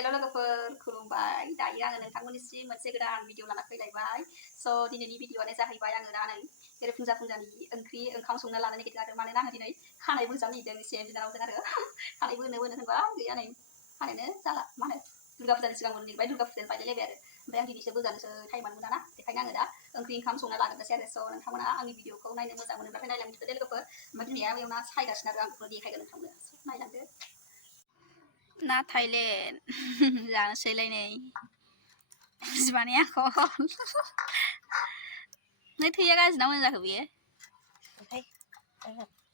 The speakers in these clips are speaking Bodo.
हेल' लोगोफोर खुलुमबाय दायो आङो नोंथांमोननिसिम मोनसे गोदान भिडिअ लाना फैलायबाय दिनैनि भिडिअआनो जाहैबाय आङो दा नै जेरै फुंजानि ओंख्रि ओंखाम संनो लानो नागिरदों आरो मानोना आङो दिनै खानाय बोजानो नागिरदों एसे बिनानावजों आरो खानाय बोनो होनबा गैया नै खानायनो जाला मा होनो दुर्गा फुजानि सिगां मोनबाय दुर्गा फुजायानो बायलायलायबाय आरो ओमफ्राय आं दिनैसो बोजानोसो टाइमानो मोना ना बेखायनो आङो दा ओंख्रि ओंखाम संना लाग्रोनोसै आरो नोंथांमोना आंनि भिडिअखौ नायनो मोजां मोनोब्लाथाय नायलांदो दे लोगोफोर ओमफ्राय दिनै आं बेयाव ना सायगासिनो आरो आं बेखौनो देखायगोन नोंथांनो नायलांदो ना थाइलेण्ड जानोसैलाय बिमानि आखल नै थैया गाज्रिना मोजां जाखो बेयो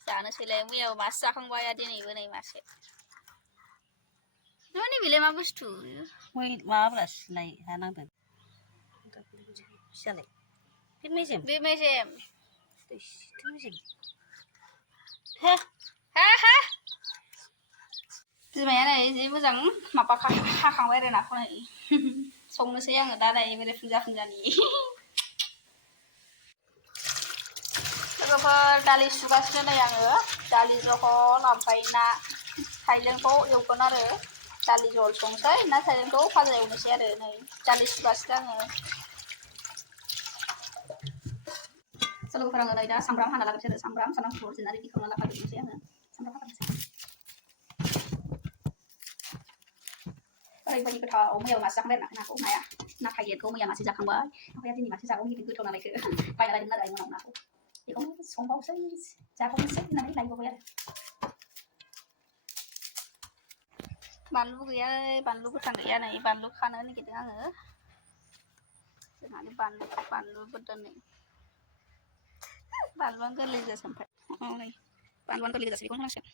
जानोसैलाय मैयाबो मासे जाखांबाय दिनैबो नै मासे नैबेलाय मा बुस्थु माबाब्रा सुनाय हानांदों सियालाय बे मेजेम हे हे हे बिमाया नै जि मोजां माबा हाखांबाय आरो नाखौ नै संनोसै आङो दा नै बेरे फुंजानि लोगोफोर दालि सुगासिनो नै आङो दालि जहल ओमफ्राय ना थाइलेण्डखौ एवगोन आरो दालि जहल संसै ना थाइलेण्डखौ भाजा एवनोसै आरो नै दालि सुगासिनो आङो लोगोफोर आङो नै दा सामब्राम हाना लाग्रोसै आरो सामब्राम गुफुर होनानै रेडि खालामना लाखाजोबनोसै आङो सामब्राम हानोसै ओरैबायदि गोथाव मैया मासे जाखांबाय आरो नाखौ नाया ना थाइलेण्डखौ मैया मासे जाखांबाय ओमफ्राय दिनै मासे जाबावनो गिदिर गोथाव नालायखो बायना लायदोंमोन आरो उनाव नाखौ बेखौनो संबावसै जाबावनोसै होननानै लायबावबाय आरो बानलु गैया बानलु गोथां गैया नै बानलु खानो नागिरदों आङो जोंहानि बानलु बोरदोन नै बानलुआनो गोरलै जासै ओमफ्राय नै बानलुआनो गोरलै जासै बेखौनो होनांसिगोन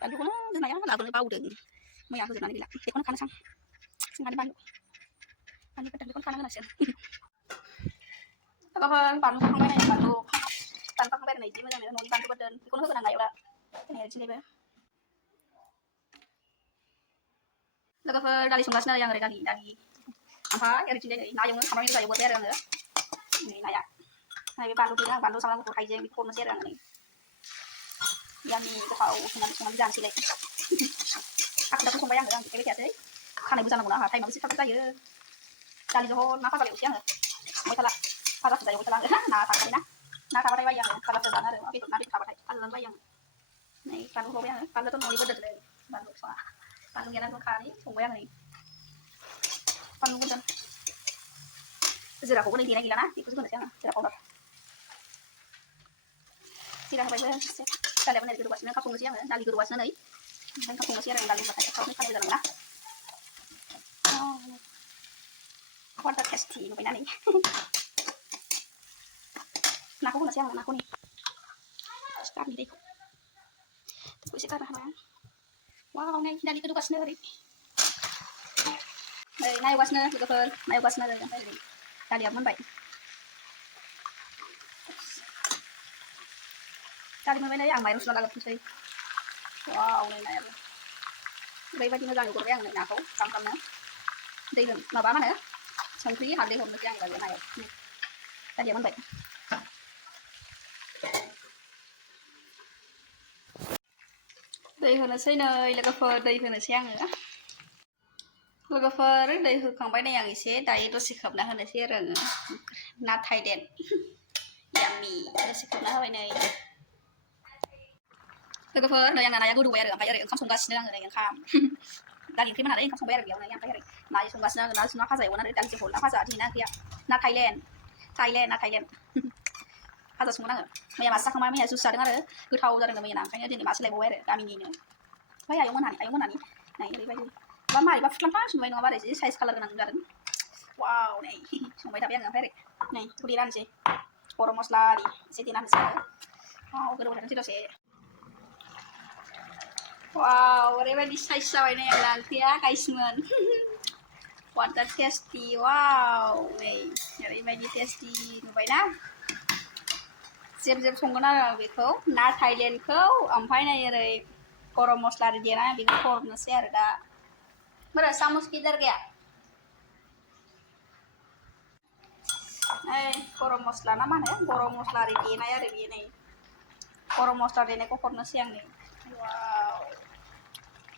बानलुखौनो दोननाया लाबोनो बावदों मैया होजोबनानै गैला बेखौनो खानोसै आं जोंहानि बानलु गोथां बेखौनो खाना होनांसिगोन लोगोफोर बानलु खाखांबाय नै बानलु दानखांबाय आरो नै जि मोजांनो न'नि बानलु बोरदोन बेखौनो होगोन आं नायाव दा दिनैबो लोगोफोर दालि संगासिनो आं ओरै दालि ओमफ्राय ओरैथिंजाय नै ना एवनो सामब्राम गोजा एवगोरबाय आरो आङो नै नाया नैबे बानलु गैया बानलु सामब्राम गुफुर हाइजें बेखौ हरनोसै आरो आङो नै यामि गोथाव संनानै जानोसैलाय आखुदाखौ संबाय आङो आं देखायबाय थायासै खानायबो जानांगौ ना आंहा टाइमाबो एसे थाब जायो दालि जहल ना भाजा एवसै आङो संबाय थाला भाजा फुजा एवबाय थाला आङो ना थाखाबाय ना थाबाथाय बायो आङो भाजा फुजा जानो आरो बेदर थाबाथाय भाजा जानो बायो आङो नै बानलु हरबाय आङो बानलुथ' न'नि बोरदोनलै बानलु बिफाङा बानलु गैयाना खानानै संबाय आङो नै बानलु बोरदोन जिराखौबो नै देनाय गैलाना बेखौसो होनोसै आङो जिरा पाउडार जिरा होबायबो एसे दालियाबो नै गोदौगासिनो ओंखाम संनोसै आङो दालि गोदौगासिनो नै ओमफ्राय ओंखाम संनोसै आरो दालि होबाथाय थाबनो खालाय जानांगौ ना what a tasty नुबायना नै नाखौ होनोसै आङो नाखौ नै गारनि दैखौ एसे गारना होबाय आं वाव नै दालि गोदौगासिनो ओरै नै ना एवगासिनो लोगोफोर ना एवगासिनो आरो ओमफ्राय ओरै दालिया मोनबाय दालि मोनबाय नै आं माइरं सुना लाग्रोनोसै वाव नै नायाबो ओरैबायदि मोजां एवगोरबाय आं नै नाखौ फ्रामनो दै माबा मा होनो संख्रि हालदै हरनोसै आं दायो नायाव दालिया मोनबाय दै होनोसै नै लोगोफोर दै होनोसै आङो लोगोफोर दै होखांबाय नै आं एसे दायो दसे खोबना होनोसै आरो आङो ना थाइलेण्ड यामि दसे खोबना होबाय नै लोगोफोर नै आंना नाया गोदौबाय आरो ओमफ्राय ओरै ओंखाम संगासिनो आङो नै ओंखाम दालि ओंख्रिमोन नालाय ओंखाम संबाय आरो बेयावनो ओमफ्राय ओरै नाय संगासिनो आङो ना भाजा एवगोन आरो दालि जहल ना भाजा दिनै ना ओंख्रिया ना थाइलेण्ड भाजा संगोन आङो मैया मासे जाखांबाय मैया जुइस जादों आरो गोथाव जादों मैया ओंखायनो दिनै मासे लायबावबाय आरो गामिनिनो ओमफ्राय आयंमोनहानि नै ओरैबायदि मारैबा फुख्लांफ्लांसो नुबाय नङाबा ओरै जि साइज कालार गोनां जादों वाव नै संबाय थाबाय आङो ओमफ्राय ओरै नै बेखौ देना होनोसै गरम मस्ला आरि एसे देना होनोसै आरो वाव गोदौबाय थानोसै दसे वाव ओरैबायदि साइज जाबाय नै आंना ओंख्रिया गाइसमोन what a tasty वाव नै ओरैबायदि टेस्टि नुबायना जेब जेब संगोन आरो आं बेखौ ना थाइलेण्डखौ ओमफ्राय नै ओरै गरम मस्ला आरि देना बेखौ हरनोसै आरो दा बोरो सामुस किधर गया नै गरम मस्ला ना मा होनो गरम मस्ला आरि देनाय आरो बेयो नै गरम मस्ला देनायखौ हरनोसै आं नै वाव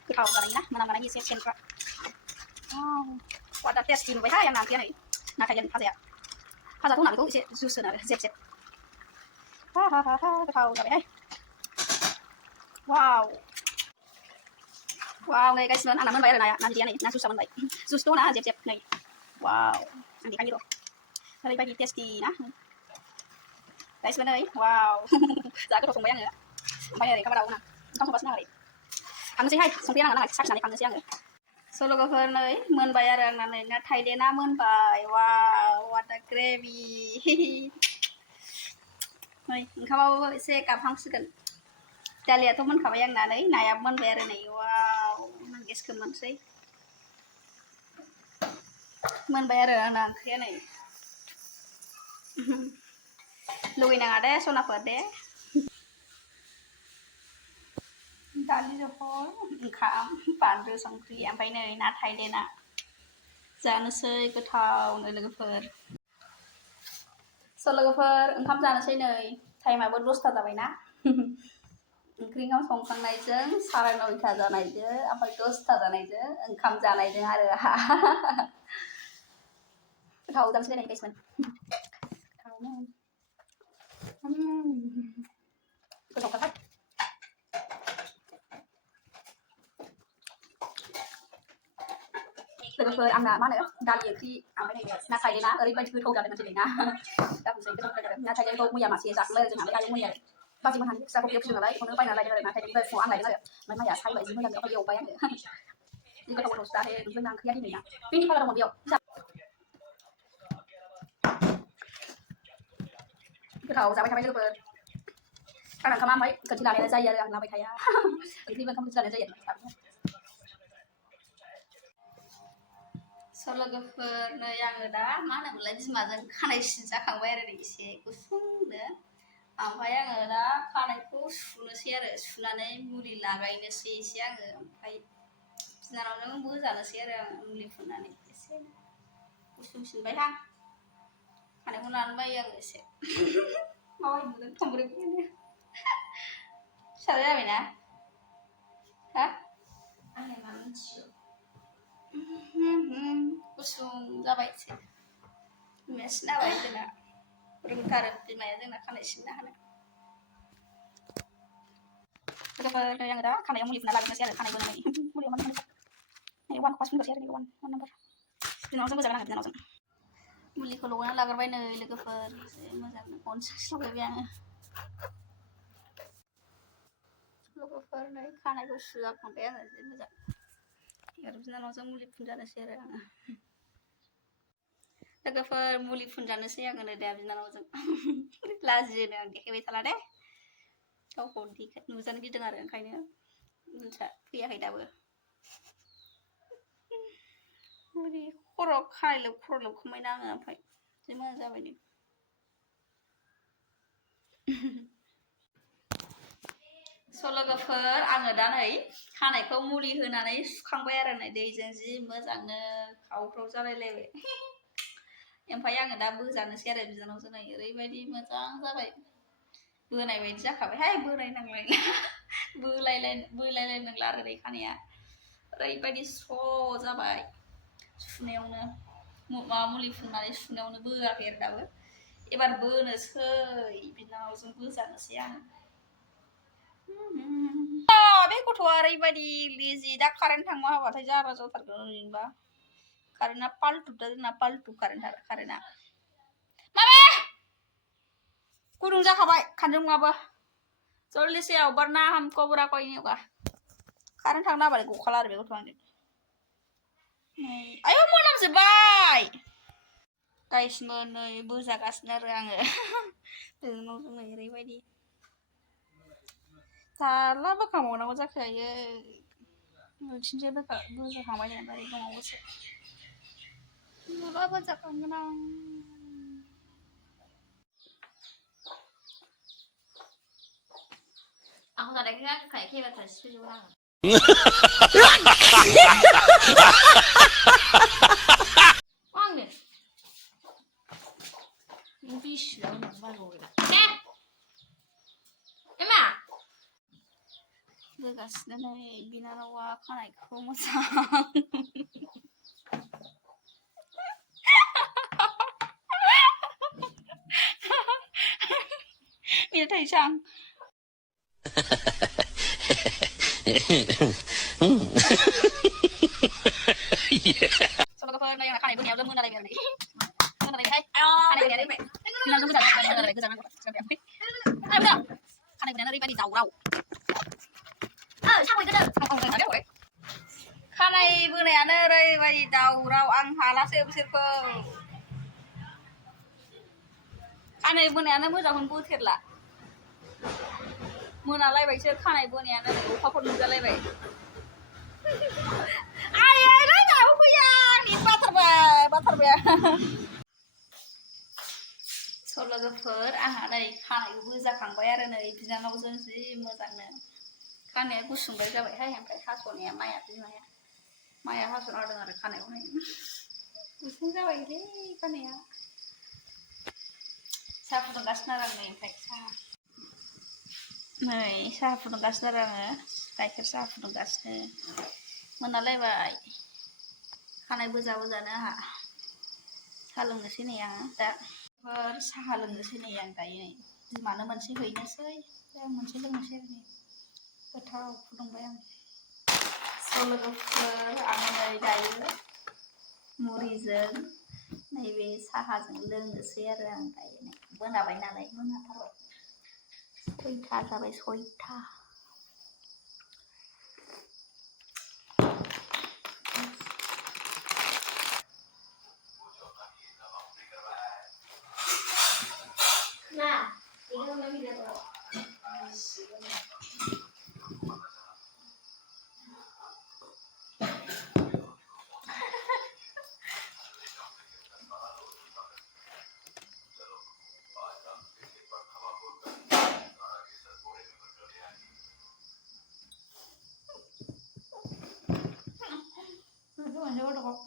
गोथाव जादोंना मोनामनानै एसे सेनफ्रा Wadah tes di nubai yang nanti nih. Nah kalian haza tuh nabi itu jus nih, zep. Hahaha, tahu tapi wow. Wow, này guys, anak men bayar na ya, nanti dia nih, nah susah men bayar. Sus tuh nah, zep nih. Wow, nanti kan gitu. Hari pagi tes di nah. Guys men nih, wow. Giá cái thùng bayang nữa. Bayar deh, kamu tahu nah. Kamu pas nari. Kamu sih hai, sempit nang sakit nanti kamu siang. Solo go for nih, men bayar nanti nggak Thai deh na men bay. Wow, what a gravy. Nih, kamu sih kapang segan. Kita lihat teman kamu yang nanti, naya men bayar nih, wow. Guys keman sih men bayar anak ya nih lui nang ada sona pade dali jahol kham pandu sangkri am pai nih na Thai deh na जानोसै गोथावनो लोगोफोर स' लोगोफोर ओंखाम जानोसै नै टाइमाबो 10ता जाबायना ओंख्रि ओंखाम संखांनायजों 9:30 जानायजों ओमफ्राय 10ता जानायजों ओंखाम जानायजों आरो गोथाव जानोसै नै गाइसमोन गोथावथार लोगोफोर आंना मा होनो दालि ओंख्रि ओमफ्राय ना थाइलेना ओरैबायदि गोथाव जादों दिनै ना दा बुंसै गोथाव जादों ना थाइलेनखौ मैया मासे जाखांबाय आरो जोंहा दायो मैया बाजि मोनहानि फिसाखौ बेयाव फिसियो नालाय बेखौनो बायना लायदों आरो ना थाइलेननिफ्राय फुङाव आं लायदों आरो ओमफ्राय माइया सायबाय जि मोजां ओमफ्राय एवबाय आङो जि गोथाव गोथावसो दाहे जोंना ओंख्रिया दिनै ना बेनि कालार दङ बेयाव गोथाव जाबाय थाबाय लोगोफोर आंना ओंखामा ओमफ्राय खोनसे लानायानो जायो आरो आं लाबाय थाया ओंख्रिबो ओंखाम खोनसे लानाय जायो स' लोगोफोर नै आङो दा मा होनोमोनलाय बिमाजों खानाय सिन जाखांबाय आरो नै एसे गुसुंनो ओमफ्राय आङो दा खानायखौ सुनोसै आरो सुनानै मुलि लागायनोसै एसे आङो ओमफ्राय बिनानावजों बोजानोसै आरो आङो मुलि फुननानै एसे गुसुं सिनबायहां खानायखौ लानो बायो आङो एसे माबायदि नुदों थंब्रेबनो फिसा जाबायना हा आंलाय मा मिथियो गुसुं जाबाय एसे बिमाया सिनना होबाय जोंना रोंथारो बिमाया जोंना खानाय सिनना होनो लोगोफोर आङो दा खानायाव मुलि फुनना लाग्रोनोसै आरो खानाय बोनानै मुलिया मा नै वान ख'स फुनग्रोसै आरो वान नाम्बार बिनानावजों मोजां नाङो बिनानावजों मुलिखौ लगायना लाग्रोबाय नै लोगोफोर मोजां अनसि लगायबाय आङो लोगोफोर नै खानायखौ सुजाखांबाय आङो जि मोजां आरो बिनानावजों मुलि फुनजानोसै आरो आङो लोगोफोर मुलि फुनजानोसै आङो नै दा बिनानावजों लाजियोनो आं देखायबाय थाला दे गावखौ नुजानो गिदों आरो ओंखायनो मिन्थिया फैयाखै दाबो मुलि खर' लोबखांबायना आङो ओमफ्राय जि मोजां जाबाय नै स' लोगोफोर आङो दा नै खानायखौ मुलि होनानै सुखांबाय आरो नै दैजों जि मोजांनो खावफ्राव जालायलायबाय ओमफ्राय आङो दा बोजानोसै आरो बिनानावजों नै ओरैबायदि मोजां जाबाय बोनाय बायदि जाखाबायहाय बोनाय नांलायला बोलायलाय नांला आरो नै खानाया ओरैबायदि स्र' जाबाय सुनायावनो माबा मुलि फुननानै सुनायावनो बोआखै आरो दाबो एबार बोनोसै बिनानावजों बोजानोसै आङो बे गथ'आ ओरैबायदि लेजि दा कारेन्ट थांबा होबाथाय जाबा जाथारगोन ओरैनोबा कारेन्टआ पाल्टुदा जोंना पाल्टु कारेन्टआ माबे गुदुं जाखाबाय खानजङाबो जल्दी से आओ वरना हमको बुरा कोई नहीं होगा कारेन्ट थांना होबाथाय गखाला आरो बे गथ'आ आयौ मोनामजोब्बाय गाइसमोन नै बोजागासिनो आरो आङो बिनानावजों नै ओरैबायदि दाला बोखांबावनांगौ जाखायो थिंजाय बोजाखांबाय नै ओमफ्राय दंबावोसो माबा बोजाखांगोन आं aku tadi kan kayak kita terus jualan. Mang deh. Mungkin sudah baru lah. Emma. Bekas dan binarawa kan aku masang. thầy chàng. Sau đó cái đây là khai này bữa mưa này này. Mưa này thấy. Khai này đấy mẹ. Là giống cái này cứ rằng cái đẹp. Ai biết không? Khai này nó đi giàu đâu. Sao vậy cái đó? Không cái đấy. Khai này bữa này nó đây vậy giàu rau ăn hà lá xem phơ. Khai này bữa này nó mới giàu hơn bữa thiệt là. Mưa nào lại vậy chứ khai này bữa này nó để uống phân mưa lại vậy. Ai đấy nào không ya, đi bắt thật về. Sau đó cái phở ăn ở đây khai này bữa ra khẳng bay ra này thì ra nấu dân gì mưa rằng nữa. Khai này cũng sung bay ra vậy hay em phải khai số này mai à tí này. Mai à khai số nào được khai này hôm nay. Sung ra vậy đấy khai này. Sa phụ gas na lang này phải sa. Này sa phụ gas na lang phải cái sa phụ gas này. Mình lại vậy. Khai này bữa nữa hả? Sa lưng cái xí này à? Dạ. Sa lưng cái xí này yang tại này. Mà nó mình sẽ hủy nó sơi. Đang mình sẽ lưng nó sẽ này. Bữa thao phụ đồng bay. Sau là cái ăn này đầy nữa. Muri dân. Này về sa hà dựng lưng nó sẽ rằng tại này. Bữa nào vậy nào đấy bữa nào thao. Xôi tha ra vậy xôi tha. Nah, ini kan lagi dia tahu. Itu aja udah kok.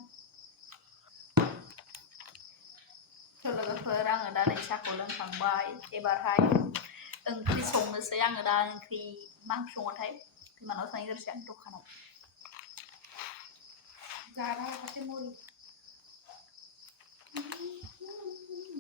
Rồi là phơi đang ở đây chắc của lần thằng bài cái bà hai khi sống nó sẽ đang ở đây khi mang xuống thấy thì mà nó thấy rất sẽ đục khả năng ra đây có cái môi